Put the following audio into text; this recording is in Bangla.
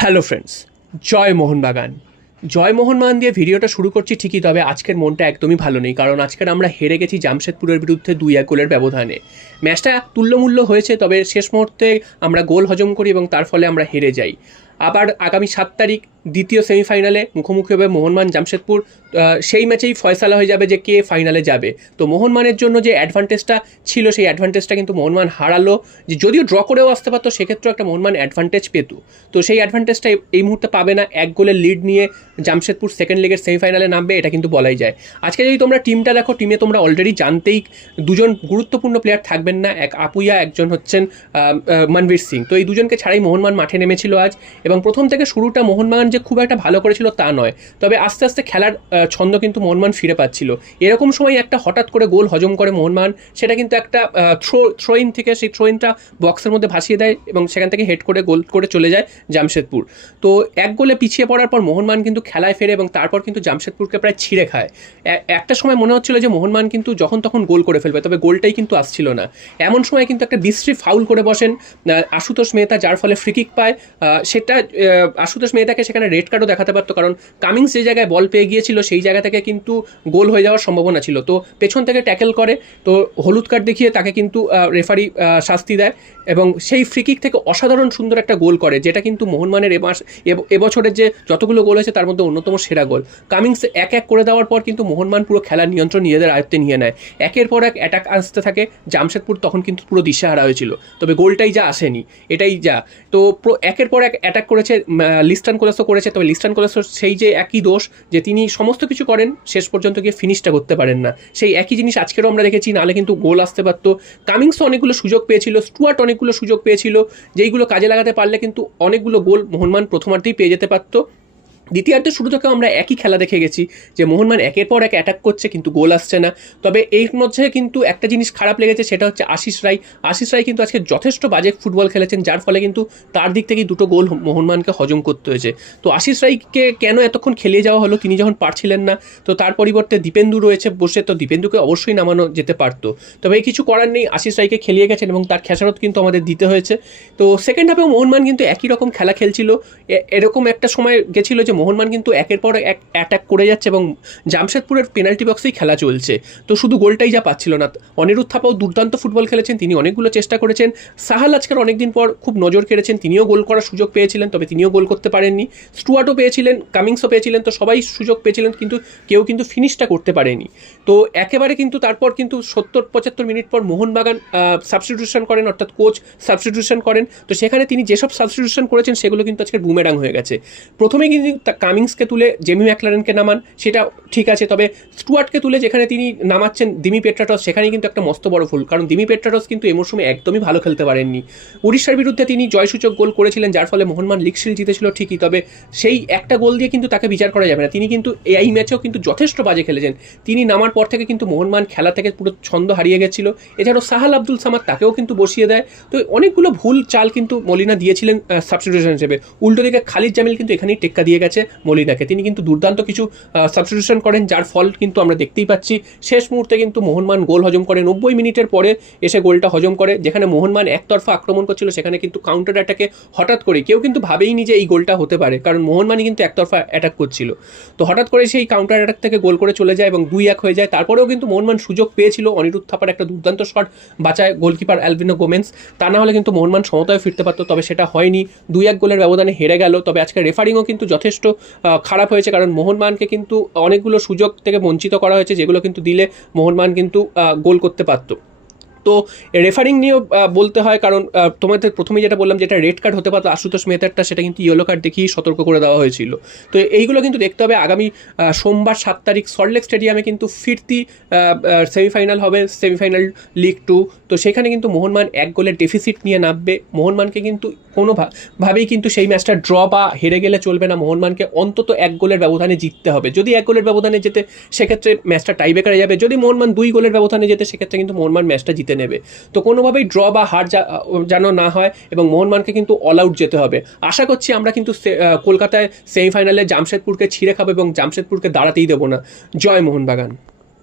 হ্যালো ফ্রেন্ডস, জয় মোহনবাগান জয় মোহনবাগান দিয়ে ভিডিওটা শুরু করছি ঠিকই, তবে আজকের মনটা একদমই ভালো নেই, কারণ আজকের আমরা হেরে গেছি জামশেদপুরের বিরুদ্ধে দুই এক গোলের ব্যবধানে। ম্যাচটা তুল্যমূল্য হয়েছে, তবে শেষ মুহূর্তে আমরা গোল হজম করি এবং তার ফলে আমরা হেরে যাই। আবার আগামী সাত তারিখ দ্বিতীয় সেমিফাইনালে মুখোমুখি হবে মোহনমান জামশেদপুর। সেই ম্যাচেই ফয়সালা হয়ে যাবে যে কে ফাইনালে যাবে। তো মোহনমানের জন্য যে অ্যাডভান্টেজটা ছিল, সেই অ্যাডভান্টেজটা কিন্তু মোহনমান হারালো। যে যদিও ড্র করেও আসতে পারতো, সেক্ষেত্রেও একটা মোহনবাগান অ্যাডভান্টেজ পেত। তো সেই অ্যাডভান্টেজটা এই- মুহূর্তে পাবে না। এক গোলের লিড নিয়ে জামশেদপুর সেকেন্ড লেগের সেমিফাইনালে নামবে, এটা কিন্তু বলাই যায়। আজকে যদি তোমরা টিমটা দেখো টিমে তোমরা অলরেডি জানতেই দুজন গুরুত্বপূর্ণ প্লেয়ার থাকবেন না। এক আপুইয়া, একজন হচ্ছেন মনবীর সিং। তো এই দুজনকে ছাড়াই মোহনমান মাঠে নেমেছিল আজ। এবং প্রথম থেকে শুরুটা মোহনবাগান যে খুব একটা ভালো করেছিল তা নয়। তবে আস্তে আস্তে খেলার ছন্দ কিন্তু মোহনবাগান ফিরে পাচ্ছিল। এরকম সময় একটা হঠাৎ করে গোল হজম করে মোহনবাগান সেটা কিন্তু একটা থ্রো থ্রোইন থেকে সেই থ্রোইনটা বক্সের মধ্যে ভাসিয়ে দেয় এবং সেখান থেকে হেড করে গোল করে চলে যায় জামশেদপুর। তো এক গোলে পিছিয়ে পড়ার পর মোহনমান কিন্তু খেলায় ফেরে এবং তারপর কিন্তু জামশেদপুরকে প্রায় ছিঁড়ে খায়। একটা সময় মনে হচ্ছিল যে মোহনমান কিন্তু যখন তখন গোল করে ফেলবে, তবে গোলটাই কিন্তু আসছিল না। এমন সময় কিন্তু একটা বিশ্রী ফাউল করে বসেন আশুতোষ মেহতা, যার ফলে ফ্রিকিক পায়। সেটা আশুতোষ মেহতাকে সেখানে রেড কার্ডও দেখাতে পারতো, কারণ কামিংস যে জায়গায় বল পেয়ে গিয়েছিল, সেই জায়গা থেকে কিন্তু গোল হয়ে যাওয়ার সম্ভাবনা ছিল। তো পেছন থেকে ট্যাকেল করে, তো হলুদ কার্ড দেখিয়ে তাকে কিন্তু রেফারি শাস্তি দেয় এবং সেই ফ্রিকিক থেকে অসাধারণ সুন্দর একটা গোল করে, যেটা কিন্তু মোহনমানের এ মাস এবছরের যে যতগুলো গোল হয়েছে, তার মধ্যে অন্যতম সেরা গোল। কামিংস এক এক করে দেওয়ার পর কিন্তু মোহনমান পুরো খেলার নিয়ন্ত্রণ নিজেদের আয়ত্তে নিয়ে নেয়। একের পর এক অ্যাটাক আসতে থাকে জামশেদপুর, তখন কিন্তু পুরো দিশাহারা হয়েছিল। তবে গোলটাই যা আসেনি, এটাই যা। তো একের পর এক অ্যাটাক করেছে লিস্টান কোলাসও করেছে তবে লিস্টান কোলাসোর সেই যে একই দোষ যে তিনি সমস্ত কিছু করেন, শেষ পর্যন্ত গিয়ে ফিনিশটা করতে পারেন না। সেই একই জিনিস আজকেরও আমরা দেখেছি, নাহলে কিন্তু গোল আসতে পারতো। কামিংস অনেকগুলো সুযোগ পেয়েছিল স্টুয়ার্ট অনেকগুলো সুযোগ পেয়েছিল, যেইগুলো কাজে লাগাতে পারলে কিন্তু অনেকগুলো গোল মোহনমান প্রথমার্ধেই পেয়ে যেতে পারতো। দ্বিতীয়ার্ধে শুরু থেকে আমরা একই খেলা দেখে গেছি যে মোহনমান একের পর এক অ্যাটাক করছে, কিন্তু গোল আসছে না। তবে এর মধ্যে কিন্তু একটা জিনিস খারাপ লেগেছে, সেটা হচ্ছে আশিস রায়। আশিস রায় কিন্তু আজকে যথেষ্ট বাজে ফুটবল খেলেছেন, যার ফলে কিন্তু তার দিক থেকেই দুটো গোল মোহনমানকে হজম করতে হয়েছে। তো আশিস রায়কে কেন এতক্ষণ খেলিয়ে যাওয়া হলো? তিনি যখন পারছিলেন না, তো তার পরিবর্তে দীপেন্দু রয়েছে বসে, তো দীপেন্দুকে অবশ্যই নামানো যেতে পারতো। তবে এই কিছু করার নেই, আশিস রায়কে খেলিয়ে গেছেন এবং তার খেসারত কিন্তু আমাদের দিতে হয়েছে। তো সেকেন্ড হাফেও মোহনমান কিন্তু একই রকম খেলা খেলছিল। এরকম একটা সময় গেছিল যে মোহনমান কিন্তু একের পর এক অ্যাটাক করে যাচ্ছে এবং জামশেদপুরের পেনাল্টি বক্সেই খেলা চলছে। তো শুধু গোলটাই যা পাচ্ছিল না, অনিরুদ্ধ থাপাও দুর্দান্ত ফুটবল খেলেছেন, তিনি অনেকগুলো চেষ্টা করেছেন। সাহাল আজকের অনেকদিন পর খুব নজর কেড়েছেন, তিনিও গোল করার সুযোগ পেয়েছিলেন, তবে তিনিও গোল করতে পারেননি। স্টুয়ার্টও পেয়েছিলেন, কামিংসও পেয়েছিলেন, তো সবাই সুযোগ পেয়েছিলেন, কিন্তু কেউ কিন্তু ফিনিশটা করতে পারেনি। তো একেবারে কিন্তু তারপর কিন্তু সত্তর পঁচাত্তর মিনিট পর মোহনবাগান সাবস্টিটিউশন করেন, অর্থাৎ কোচ সাবস্টিটিউশন করেন। তো সেখানে তিনি যেসব সাবস্টিটিউশন করেছেন, সেগুলো কিন্তু আজকে বুমেরাং হয়ে গেছে। প্রথমে কিন্তু কামিংসকে তুলে জেমি ম্যাকলারেনকে নামান, সেটা ঠিক আছে। তবে স্টুয়ার্টকে তুলে যেখানে তিনি নামাচ্ছেন দিমি পেট্রাটস সেখানেই কিন্তু একটা মস্ত বড় ভুল। কারণ দিমি পেট্রাটস কিন্তু এই মৌসুমে একদমই ভালো খেলতে পারেননি। উড়িষ্যার বিরুদ্ধে তিনি জয়সূচক গোল করেছিলেন, যার ফলে মোহনমান লিগ শিল জিতেছিল ঠিকই। তবে সেই একটা গোল দিয়ে কিন্তু তাকে বিচার করা যাবে না। তিনি কিন্তু এই ম্যাচেও কিন্তু যথেষ্ট বাজে খেলেছেন। তিনি নামার পর থেকে কিন্তু মোহনমান খেলা থেকে পুরো ছন্দ হারিয়ে গেছিল। এছাড়াও সাহাল আব্দুল সামাদ তাকেও কিন্তু বসিয়ে দেয়। তো অনেকগুলো ভুল চাল কিন্তু মলিনা দিয়েছিলেন সাবস্টিটিউশন হিসেবে। উল্টো দিকে খালিদ জামিল কিন্তু এখানেই টেক্কা দিয়ে গেছে মলিনাকে। তিনি কিন্তু দুর্দান্ত কিছু সাবস্টিটিউশন করেন, যার ফল কিন্তু আমরা দেখতেই পাচ্ছি। শেষ মুহূর্তে কিন্তু মোহনমান গোল হজম করে। নব্বই মিনিটের পরে এসে গোলটা হজম করে, যেখানে মোহনমান একতরফা আক্রমণ করছিল, সেখানে কিন্তু কাউন্টার অ্যাটাকে হঠাৎ করে, কেউ কিন্তু ভাবেইনি যে এই গোলটা হতে পারে, কারণ মোহনমানই কিন্তু একতরফা অ্যাটাক করছিল। তো হঠাৎ করে সেই কাউন্টার অ্যাটাক থেকে গোল করে চলে যায় এবং দুই এক হয়ে যায়। তারপরেও কিন্তু মোহনমান সুযোগ পেয়েছিল, অনিরুদ্ধ থাপার একটা দুর্দান্ত শট বাঁচায় গোলকিপার অ্যালভিনো গোমেন্স তা না হলে কিন্তু মোহনমান সমতায় ফিরতে পারতো, তবে সেটা হয়নি। দুই এক গোলের ব্যবধানে হেরে গেল, তবে আজকে রেফারিংও কিন্তু যথেষ্ট আহ, খারাপ হয়েছে। কারণ মোহনমানকে কিন্তু অনেকগুলো সুযোগ থেকে বঞ্চিত করা হয়েছে যেগুলো কিন্তু দিলে মোহনমান কিন্তু গোল করতে পারতো। তো রেফারিং নিয়েও বলতে হয় কারণ তোমাদের প্রথমে যেটা বললাম যেটা রেড কার্ড হতে পারতো আশুতোষ মেহতারটা সেটা কিন্তু ইয়েলো কার্ড দেখিয়েই সতর্ক করে দেওয়া হয়েছিল। তো এইগুলো কিন্তু দেখতে হবে আগামী সোমবার সাত তারিখ সল্টলেক স্টেডিয়ামে কিন্তু ফিরতি সেমিফাইনাল হবে সেমিফাইনাল লিগ টু তো সেখানে কিন্তু মোহনমান এক গোলের ডেফিসিট নিয়ে নামবে। মোহনমানকে কিন্তু কোনো ভাবেই কিন্তু সেই ম্যাচটা ড্র বা হেরে গেলে চলবে না মোহনমানকে। অন্তত এক গোলের ব্যবধানে জিততে হবে। যদি এক গোলের ব্যবধানে যেতে, সেক্ষেত্রে ম্যাচটা টাইব্রেকারে যাবে। যদি মোহনমান দুই গোলের ব্যবধানে যেতে, সেক্ষেত্রে কিন্তু মোহনমান ম্যাচটা জিতে নেবে। তো কোনোভাবেই ড্র বা হার যেন না হয় এবং মোহনমানকে কিন্তু অল আউট যেতে হবে। আশা করছি আমরা কিন্তু কলকাতায় সেমিফাইনালে জামশেদপুরকে ছিঁড়ে খাব এবং জামশেদপুরকে দাঁড়াতেই দেবো না। জয় মোহনবাগান।